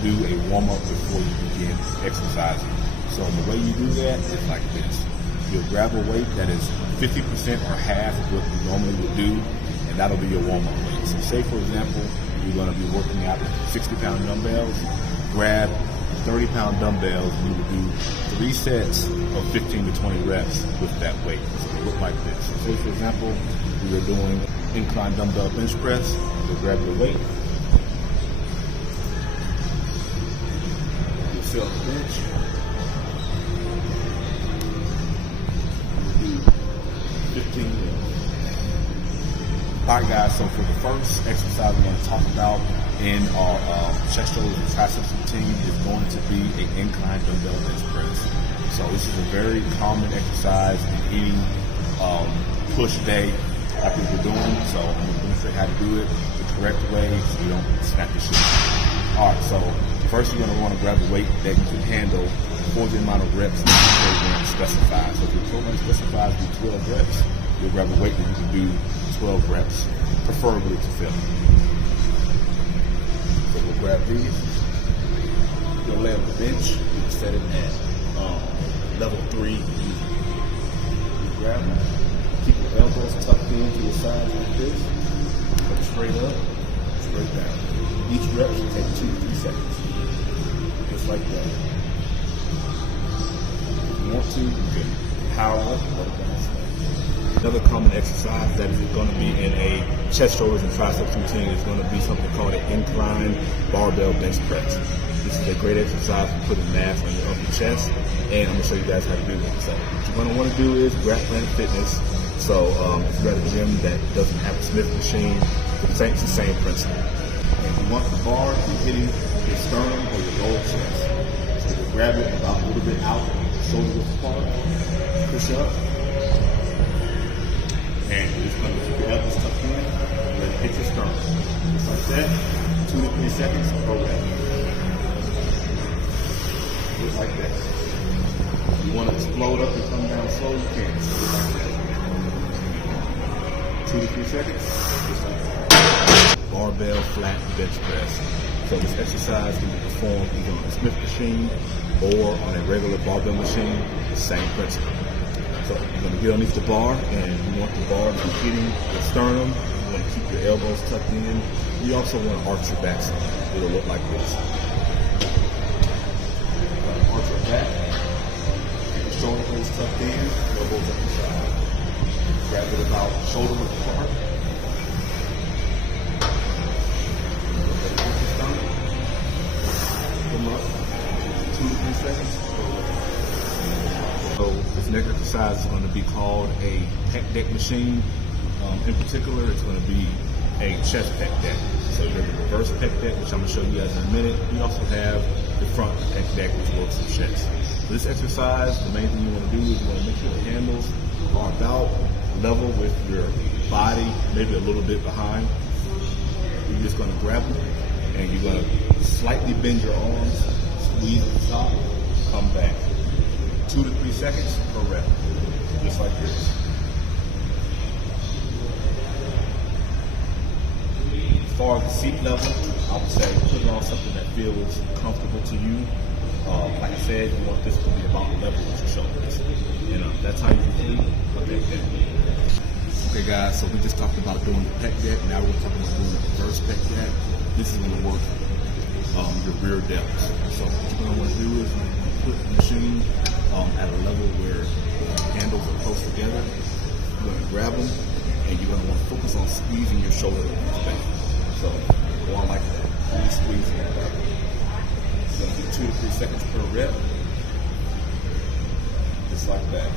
to do a warm-up before you begin exercising. So the way you do that is like this. You'll grab a weight that is 50% or half of what you normally would do, and that'll be your warm-up weight. So say, for example, you're going to be working out with 60-pound dumbbells. Grab 30-pound dumbbells, and you will do 3 sets of 15 to 20 reps with that weight. So it look like this. So say, for example, we are doing incline dumbbell bench press. You'll grab your weight. You'll sit on the bench. You'll do 15 reps. Alright guys, so for the first exercise we're going to talk about in our chest, shoulders, and triceps routine is going to be an incline dumbbell bench press. So this is a very common exercise in any push day like we've been doing. So I'm going to demonstrate how to do it the correct way so you don't snap your shit. Alright, so first you're going to want to grab a weight that you can handle for the amount of reps that your program specifies. So if your program specifies to do 12 reps, you'll grab a weight that you can do 12 reps, preferably to fill. So we'll grab these. You'll lay on the bench. You can set it at level 3. You grab them. Keep your elbows tucked in to your sides like this. Come straight up, straight down. Each rep should take 2 to 3 seconds. Just like that. If you want to, you can power up and let it down. Another common exercise that is going to be in a chest, shoulders, and triceps routine is going to be something called an incline barbell bench press. This is a great exercise for putting mass on your upper chest, and I'm going to show you guys how to do it. So what you're going to want to do is grab Planet Fitness. So if you're at a gym that doesn't have a Smith machine, it's the same principle. And you want the bar to be hitting your sternum or your lower chest. So you grab it about a little bit out, shoulder width apart, push up. And you're just going to keep your elbows tucked in and let it hit your sternum. Just like that, 2 to 3 seconds per rep. Just like that. If you want to explode up and come down slow, you can. Just like that. 2 to 3 seconds. Just like that. Barbell flat bench press. So this exercise can be performed either on a Smith machine or on a regular barbell machine. The same principle. So you're going to get underneath the bar, and you want the bar to be hitting the sternum. You want to keep your elbows tucked in. You also want to arch your back some. It'll look like this. Arch your back. Keep your shoulder blades tucked in. Elbows up the side. Grab it about shoulder width apart. Let it hit the stomach. Come up. 2 to 3 seconds. So this next exercise is going to be called a Peck deck machine. In particular, it's going to be a chest Peck deck. So you have the reverse Peck deck, which I'm going to show you guys in a minute. We also have the front Peck deck, which works with chest. For this exercise, the main thing you want to do is you want to make sure the handles are about level with your body, maybe a little bit behind. You're just going to grab them, and you're going to slightly bend your arms, squeeze at the top, come back. 2 to 3 seconds per rep, just like this. As far as the seat level, I would say put on something that feels comfortable to you. Like I said, you want this to be about level with your shoulders. That's how you complete a Peck deck. Okay guys, so we just talked about doing the Peck deck. Now we're talking about doing the reverse Peck deck. This is going to work your rear delts. So what you're going to want to do is put the machine at a level where the handles are close together. You're going to grab them, and you're going to want to focus on squeezing your shoulder back. So go on like that. Really squeezing it back. You're going to do 2 to 3 seconds per rep. Just like that.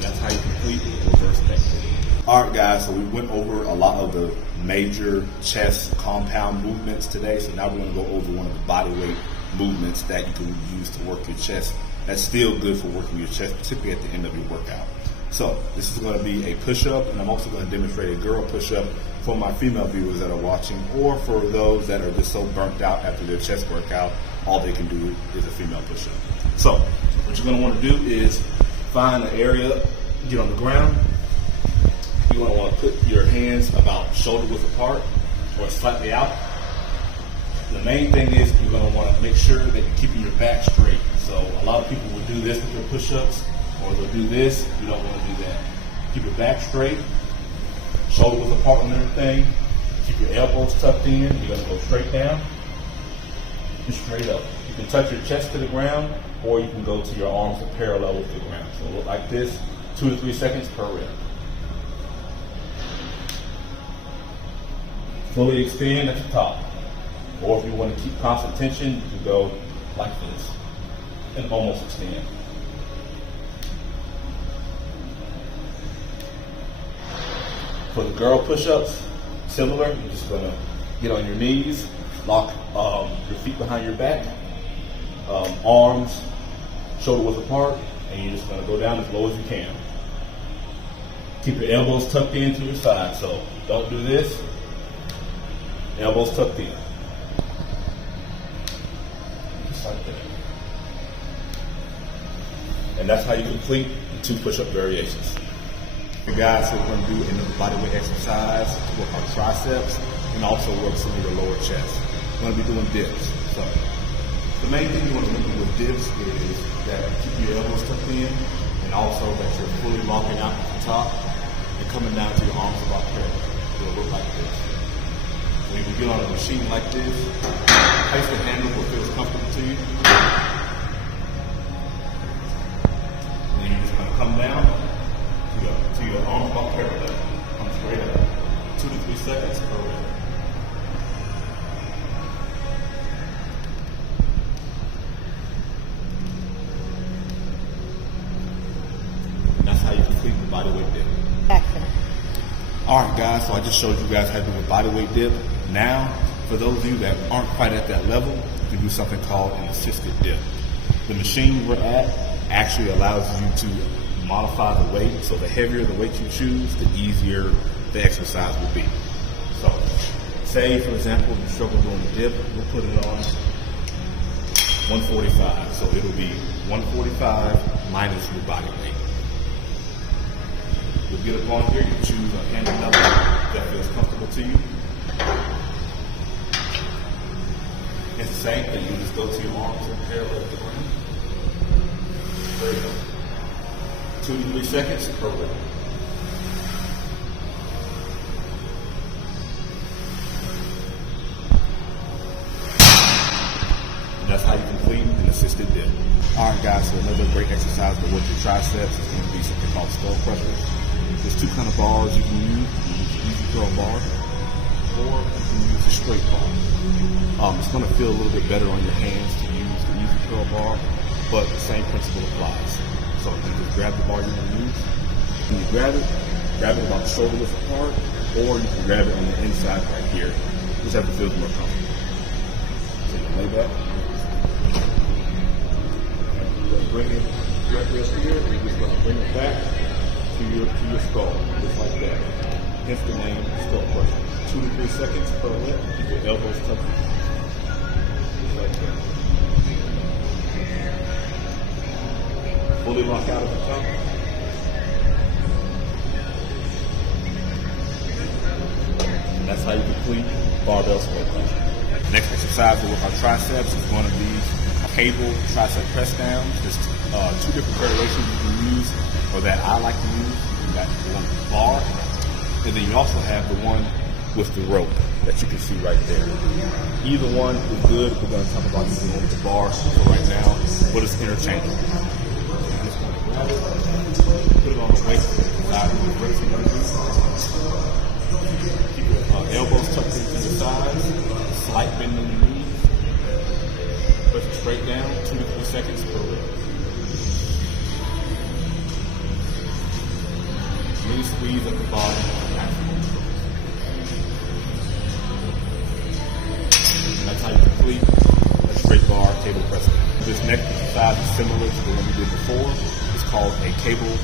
That's how you complete the reverse Peck. Alright guys, so we went over a lot of the major chest compound movements today. So now we're going to go over one of the body weight movements that you can use to work your chest. That's still good for working your chest, particularly at the end of your workout. So this is going to be a push-up, and I'm also going to demonstrate a girl push-up for my female viewers that are watching, or for those that are just so burnt out after their chest workout, all they can do is a female push-up. So what you're going to want to do is find an area, get on the ground, you're going to want to put your hands about shoulder width apart or slightly out. The main thing is you're going to want to make sure that you're keeping your back straight. So a lot of people will do this with their push-ups, or they'll do this. You don't want to do that. Keep your back straight, shoulder width apart on everything. Keep your elbows tucked in. You're going to go straight down and straight up. You can touch your chest to the ground, or you can go to your arms parallel with the ground. So look like this, 2 to 3 seconds per rep. Fully extend at the top. Or if you want to keep constant tension, you can go like this and almost extend. For the girl push-ups, similar. You're just going to get on your knees, lock your feet behind your back, arms shoulder width apart, and you're just going to go down as low as you can. Keep your elbows tucked in to your side, so don't do this. Elbows tucked in. Just like that. And that's how you complete the 2 push-up variations. Okay guys, so we're going to do another bodyweight exercise to work our triceps and also work some of your lower chest. We're going to be doing dips. So the main thing you want to remember with dips is that keep your elbows tucked in, and also that you're fully locking out at the top and coming down to your arms about parallel. It'll look like this. So you can get on a machine like this, place the handle where it feels comfortable to you. And then you're just going to come down to your arms about parallel. Come straight up. 2 to 3 seconds per rep. And that's how you complete the bodyweight dip. Action. Alright guys, so I just showed you guys how to do a bodyweight dip. Now, for those of you that aren't quite at that level, you can do something called an assisted dip. The machine we're at actually allows you to modify the weight, so the heavier the weight you choose, the easier the exercise will be. So, say for example, you struggle doing the dip, we'll put it on 145. So it'll be 145 minus your body weight. You'll get up on here, you choose a handle level that feels comfortable to you. It's the same thing, you just go to your arms and parallel with the ground. There you go. 2 to 3 seconds per rep. And that's how you complete an assisted dip. Alright guys, so another great exercise to work your triceps is going to be something called skull crushers. There's 2 kind of bars you can use. You can use the easy curl bar, or you can use the straight bar. It's going to feel a little bit better on your hands to use the easy curl bar, but the same principle applies. So you just grab the bar you're going to use. When you grab it about shoulder width apart, or you can grab it on the inside right here, whichever feels more comfortable. So you lay back, bring it right here, and you're just going to bring it back to your skull, just like that. Hence the name, skull crusher. 2 to 3 seconds per rep. Keep your elbows tucked in. Just like that. Fully lock out at the top. And that's how you complete barbell skull crusher. Next exercise with our triceps is one of these cable tricep press downs. There's 2 different variations you can use, or that I like to use. You got the one with the bar, and then you also have the one with the rope that you can see right there. Either one is good. We're going to talk about the one with the bar for right now, but it's interchangeable. Put it on the waist side of the wrist. Keep your elbows tucked into the sides, slight bend in your knees. Push it straight down, 2 to 3 seconds per rep. Knee squeeze at the bottom. And that's how you complete a straight bar cable press. This next exercise is similar to the one we did before. It's called a cable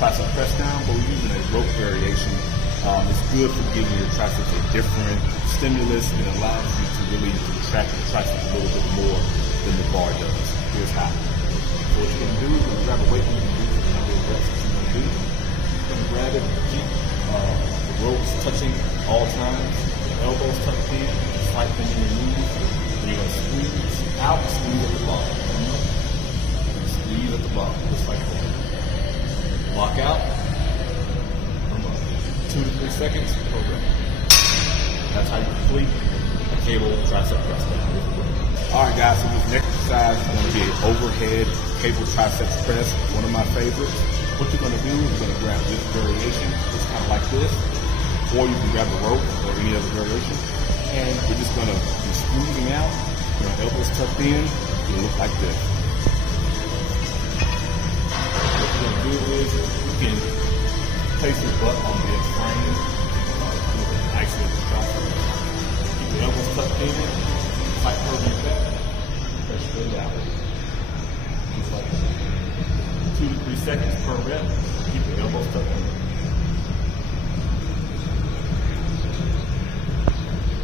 tricep press down, but we're using a rope variation. It's good for giving your triceps a different stimulus, and allows you to really contract the triceps a little bit more than the bar does. Here's how. So what you're going to do is you're going to grab a weight you can do for the number of reps that you're going to do. You're going to grab it, keep the ropes touching all times, the elbows tucked in, slight bend in your knees. You're going to squeeze out, squeeze at the bottom. Squeeze at the bottom, just like that. Lock out. 2 to 3 seconds per rep. That's how you complete a cable tricep press down. All right, guys, so this next exercise is going to be an overhead cable triceps press, one of my favorites. What you're going to do is you're going to grab this variation, it's kind of like this, or you can grab the rope or any other variation, and we're just going to be squeezing out, elbows tucked in, it'll look like this. What you're going to do is you can place your butt on the frame, isolate the triceps. Keep the elbows tucked in, tight curve your back, press straight out. Just like that. 2 to 3 seconds per rep. Keep the elbows tucked in.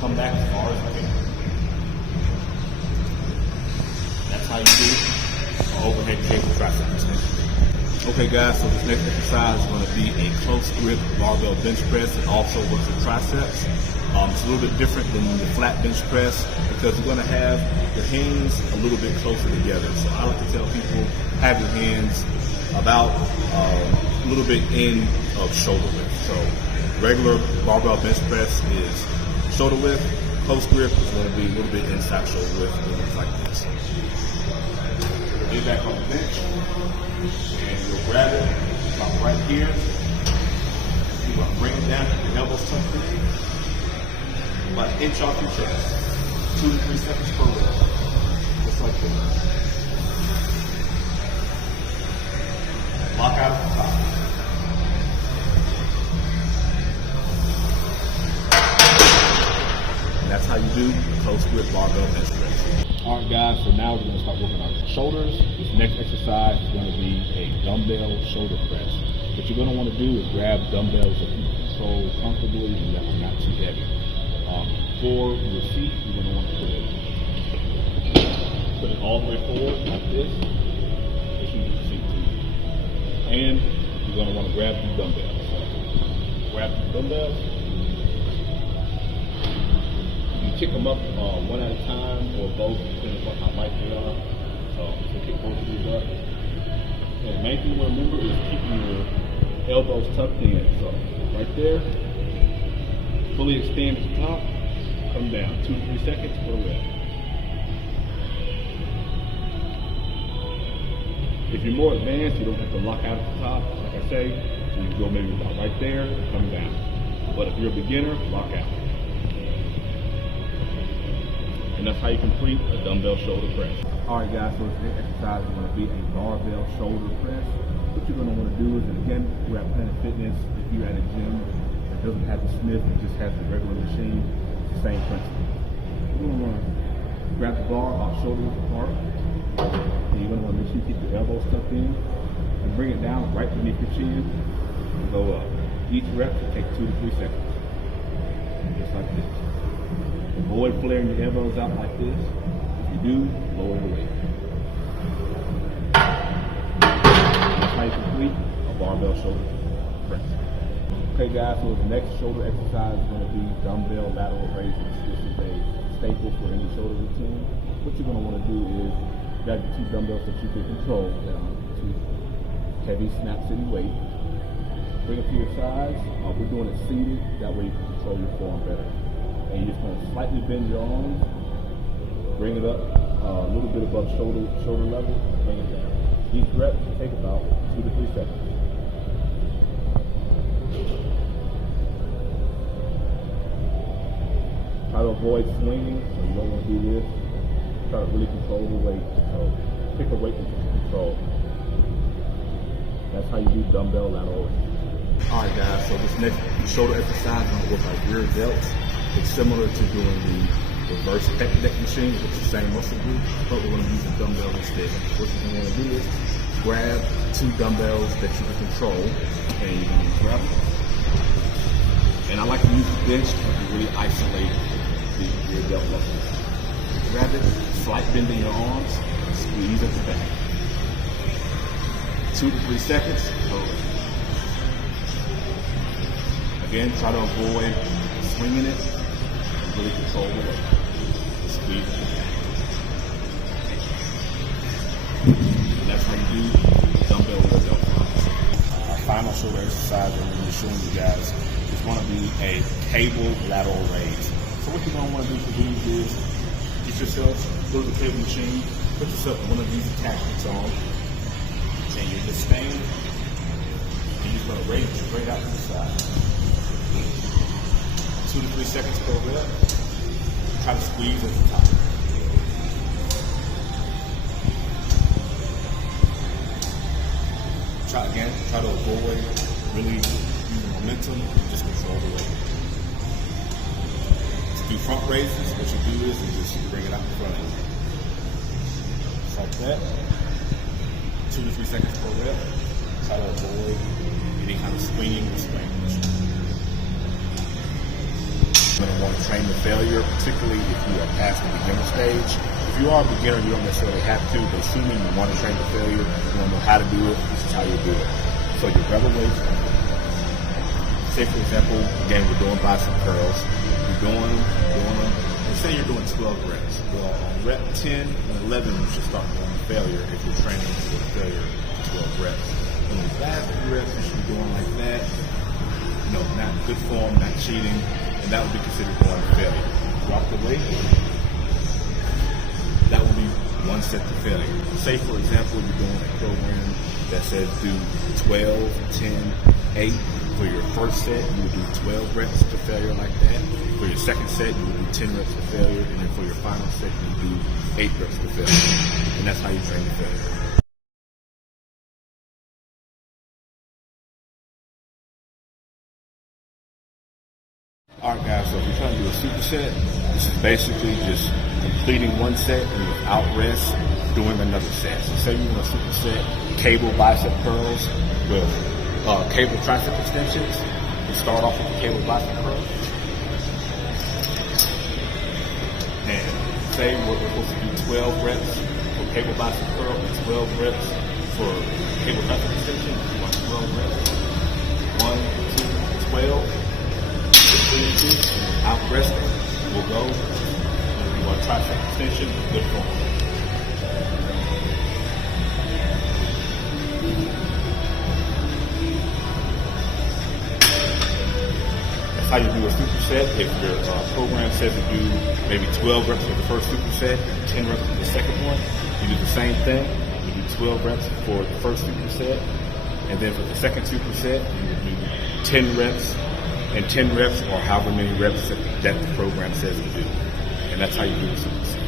Come back as far as you can. That's how you do an overhead cable tricep extension. Okay guys, so this next exercise is going to be a close grip barbell bench press. It also works with triceps. It's a little bit different than the flat bench press because you're going to have your hands a little bit closer together. So I like to tell people, have your hands about a little bit in of shoulder width. So regular barbell bench press is shoulder width. Close grip is going to be a little bit inside shoulder width. It looks like this. Get back on the bench. And you'll grab it about right here. You're going to bring it down, your elbows tucked in, about an inch off your chest. 2 to 3 seconds per rep. Just like this. Lock out at the top. And that's how you do the close grip barbell bench press. Alright guys, so now we're going to start working on shoulders. This next exercise is going to be a dumbbell shoulder press. What you're going to want to do is grab dumbbells that you can control comfortably and that are not too heavy. For your feet, you're going to want to put it all the way forward like this. This is your feet too. And you're going to want to grab the dumbbells. So grab the dumbbells. Kick them up one at a time or both, depending on how light they are. So kick both of these up. And the main thing you want to remember is keeping your elbows tucked in. So right there, fully extend at the top, come down. 2 to 3 seconds per rep. If you're more advanced, you don't have to lock out at the top, like I say. So you can go maybe about right there and come down. But if you're a beginner, lock out. And that's how you complete a dumbbell shoulder press. Alright guys, so this next exercise is going to be a barbell shoulder press. What you're going to want to do is, and again, we're at Planet Fitness. If you're at a gym that doesn't have the Smith, it just has the regular machine, it's the same principle. You're going to want to grab the bar off shoulder apart. And you're going to want to make sure you keep your elbows tucked in and bring it down right beneath your chin and go up. Each rep will take 2 to 3 seconds. Just like this. Avoid flaring your elbows out like this. If you do, lower your weight. That's how you complete a barbell shoulder press. Okay guys, so the next shoulder exercise is going to be dumbbell lateral raises. This is a staple for any shoulder routine. What you're going to want to do is grab the 2 dumbbells that you can control, that are 2 heavy snap city weight. Bring it to your sides. We're doing it seated, that way you can control your form better. And you're just going to slightly bend your arms, bring it up a little bit above shoulder level, bring it down. Each rep will take about 2 to 3 seconds. Try to avoid swinging, so you don't want to do this. Try to really control the weight. So pick a weight that you can control. That's how you do dumbbell lateral raises. Alright guys, so this next shoulder exercise is going to work like rear delts. It's similar to doing the reverse Peck deck machine, which is the same muscle group, but we're going to use a dumbbell instead. What you're going to do is grab 2 dumbbells that you can control, and you're going to grab them. And I like to use the bench to really isolate the rear delt muscles. Grab it, slight bend in your arms, squeeze at the back. 2 to 3 seconds. Again, try to avoid swinging it. Really control the weight. Squeeze it. And that's how you do dumbbell or delt flies. Our final shoulder exercise that I'm going to be showing you guys is going to be a cable lateral raise. So what you're going to want to do for these is get yourself, go to the cable machine, put yourself one of these attachments on, and you're just staying, and you're just going to raise it straight out to the side. 2 to 3 seconds per rep. Try to squeeze at the top. Try to avoid really using momentum and just control the weight. To do front raises, what you do is you just bring it out in front of you. Just like that. 2 to 3 seconds per rep. Try to avoid any kind of swinging or swaying. You're going to want to train the failure, particularly if you are past the beginner stage. If you are a beginner, you don't necessarily have to, but assuming you want to train the failure, you want to know how to do it, this is how you do it. So your rebel weights, say for example, again, we're doing bicep curls. You're doing them, and say you're doing 12 reps. Well, on rep 10 and 11, you should start doing the failure if you're training for the failure to 12 reps. And the last reps, you should be doing like that. No, not good form, not cheating, and that would be considered going to failure. Drop the weight, that would be one set to failure. Say, for example, you're doing a program that says do 12, 10, 8. For your first set, you would do 12 reps to failure like that. For your second set, you would do 10 reps to failure, and then for your final set, you would do 8 reps to failure. And that's how you train the failure. Alright guys, so if you're trying to do a superset, this is basically just completing one set and without rest, doing another set. So say you're doing a superset, cable bicep curls with cable tricep extensions. You start off with the cable bicep curls. And say we're supposed to do 12 reps for cable bicep curl and 12 reps for cable tricep extension. You want 12 reps. 1, 2, 12. Out resting, we'll go. If you want tricep extension, good form. That's how you do a superset. If your program says to do maybe 12 reps for the first superset and 10 reps for the second one, you do the same thing. You do 12 reps for the first superset, and then for the second superset, you do 10 reps and 10 reps or however many reps that the program says to do. And that's how you do the superset.